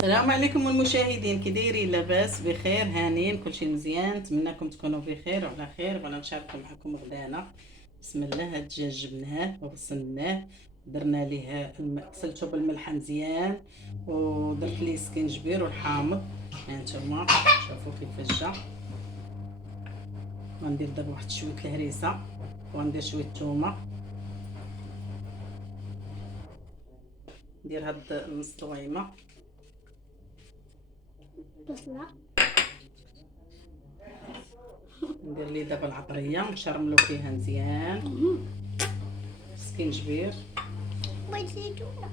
السلام عليكم المشاهدين، كي دايرين؟ لاباس بخير؟ هانيين؟ كلشي مزيان؟ نتمنىكم تكونوا بخير وعلى خير. وانا نشارك معكم غدانا. بسم الله. هاد الدجاج جبناه وغسلناه، درنا ليه غسلته بالملحه مزيان، ودرت ليه سكينجبير والحامض. هانتوما شوفوا كيفاش جا. غندير دابا واحد شويه الهريسه، وغندير شويه الثومه. ندير هاد نص طويمه بصلة. ندير ليه دابا العطريه نشرملو فيها مزيان. سكينجبير بيض زيتونة.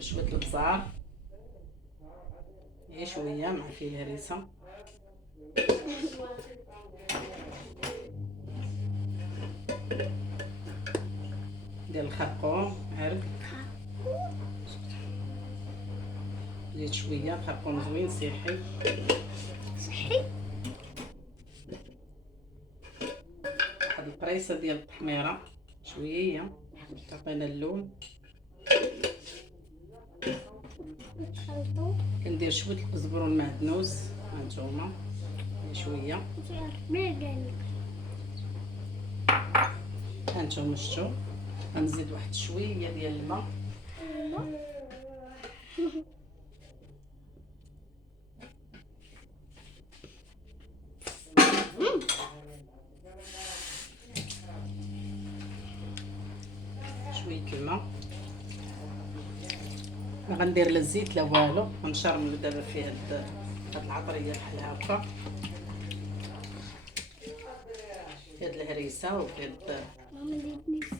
شويه البزار، غير شويه مع فيه الهريسه. ديال الخرقوم عرق، زيد شويه خرقوم زوين صحي. صحي. واحد القريصه ديال التحميره شويه تعطينا اللون. نخلطو. كندير شويه القزبر والمعدنوس هانتوما، شويه هانتوما شتو. غنزيد واحد شويه ديال الماء. شويه الماء. ما غندير لا الزيت لا والو، غنشرملو دابا فيه هاد العطريه بحال هكا، فيه هاد الهريسه وفيه هاد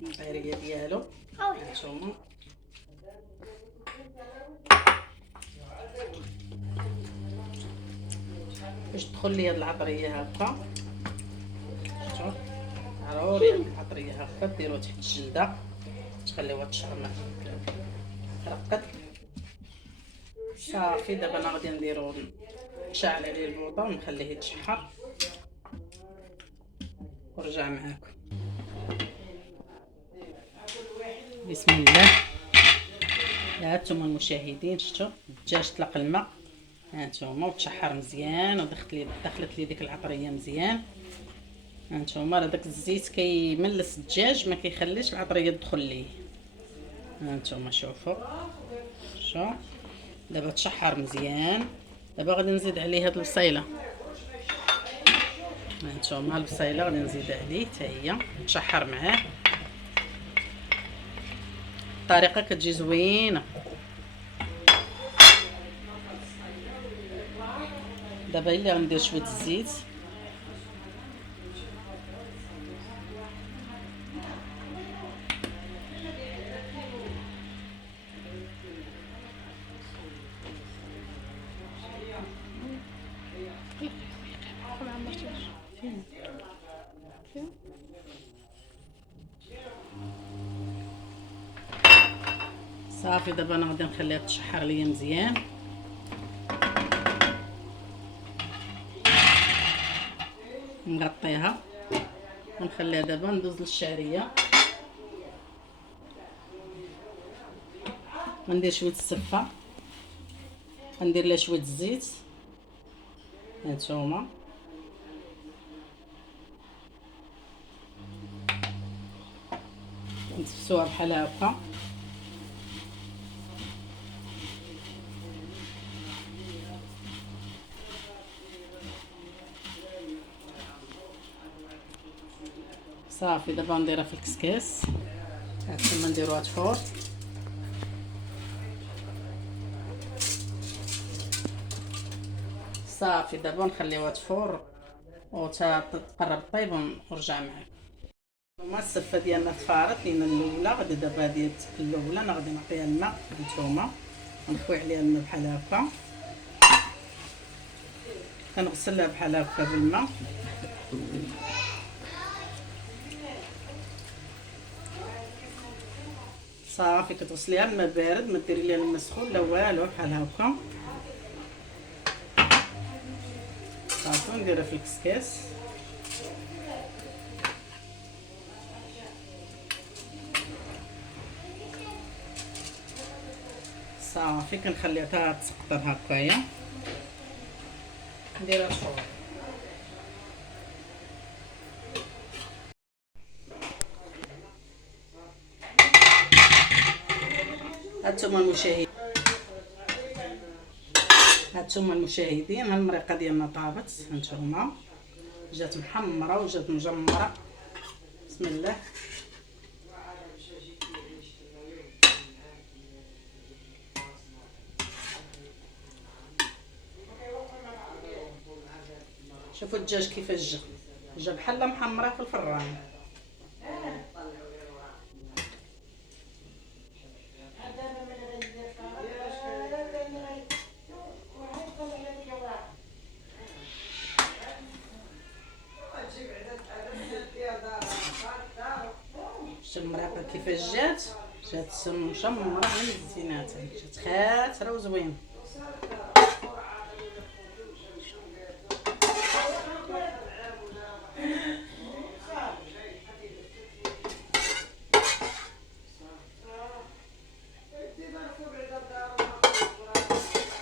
الطيريه ديالو. هانتوما باش تدخل لي هاد العطريه هكا. شفتوا؟ ضروري هاد العطريه هكا ديروها تحت الجلده، تخليوها تشرمل ترقد. صافي دابا انا غادي نديرو نشعل عليه البوطه ونخليه يتشحر ونرجع معاكم. بسم الله. هانتوما المشاهدين شفتوا الدجاج طلق الماء، هانتوما وتشحر مزيان ودخلت لي ديك العطريه مزيان. هانتوما راه داك الزيت كيملس الدجاج، ما كيخليش العطريه تدخل ليه. هانتوما شوفوا شو دابا تشحر مزيان. دابا غادي نزيد عليه هاد البصيله. هانتوما البصيله غادي نزيد عليه حتى هي تشحر معاه. الطريقه كتجي زوينه. دابا اللي غندير شويه الزيت. صافي دابا انا غادي نخليها تشحر ليا مزيان. نغطيها ونخليها. دابا ندوز للشعريه، غندير شويه السفه، غندير لها شويه الزيت. هانتوما نتفسوها بحال هكا. صافي دابا نديرها في الكسكاس. هانتوما نديروها تفور. صافي دابا نخليوها تفور وتا تقرب طيب ونرجع معاكم. هما السفه ديالنا تفارت لينا الاولى. غادي دابا هادي الاولى انا غادي نعطيها الماء. هانتوما نخوي عليها الماء بحال هكا، كنغسلها بحال هكا بالماء. صافي كتغسليها الماء بارد، ما ديري ليها الماء سخون لا والو، بحال هكا. صافي نديرها في الكسكاس. صافي كنخليها تسقطر هكايا. نديرها الفرن. هانتوما المشاهدين، ها المريقه ديالنا طابت، هانتوما جات محمره وجات مجمره. بسم الله. شوفوا الدجاج كيفاش جا بحال محمره في الفران. شوف المريقه كيفاش جات مشمره من الزينات، جات خاتره وزوينه.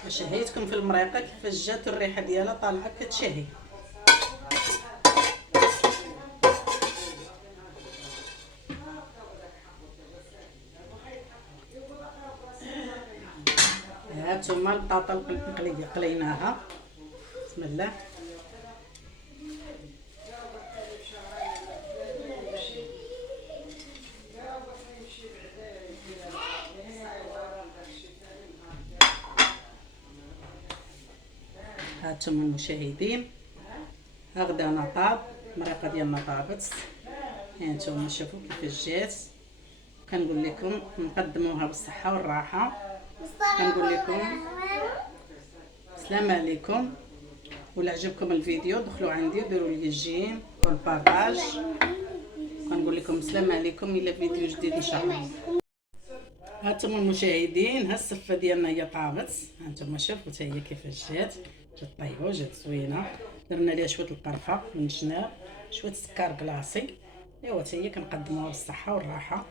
شهيتكم في المريقه كيفاش جات الريحه ديالها طالعه كتشهي. هانتوما البطاطا المقليه قليناها. بسم الله. هانتوما المشاهدين، ها غدانا طاب، المريقه ديالنا طابت. هانتوما شوفوا كيفاش جات. كنقول لكم نقدموها بالصحه والراحه. كنقول لكم السلام عليكم. ولا عجبكم الفيديو دخلوا عندي وديروا لي الجيم والبارطاج. كنقول لكم السلام عليكم الى فيديو جديد ان شاء الله. هانتوما المشاهدين، ها السفه ديالنا هي طابت. هانتوما شوفوا حتى هي كيفاش جات طيبه وجات زوينه. درنا ليها شويه القرفه من الجناب، شويه السكر كلاصي. ايوا حتى هي كنقدموها بالصحه والراحه.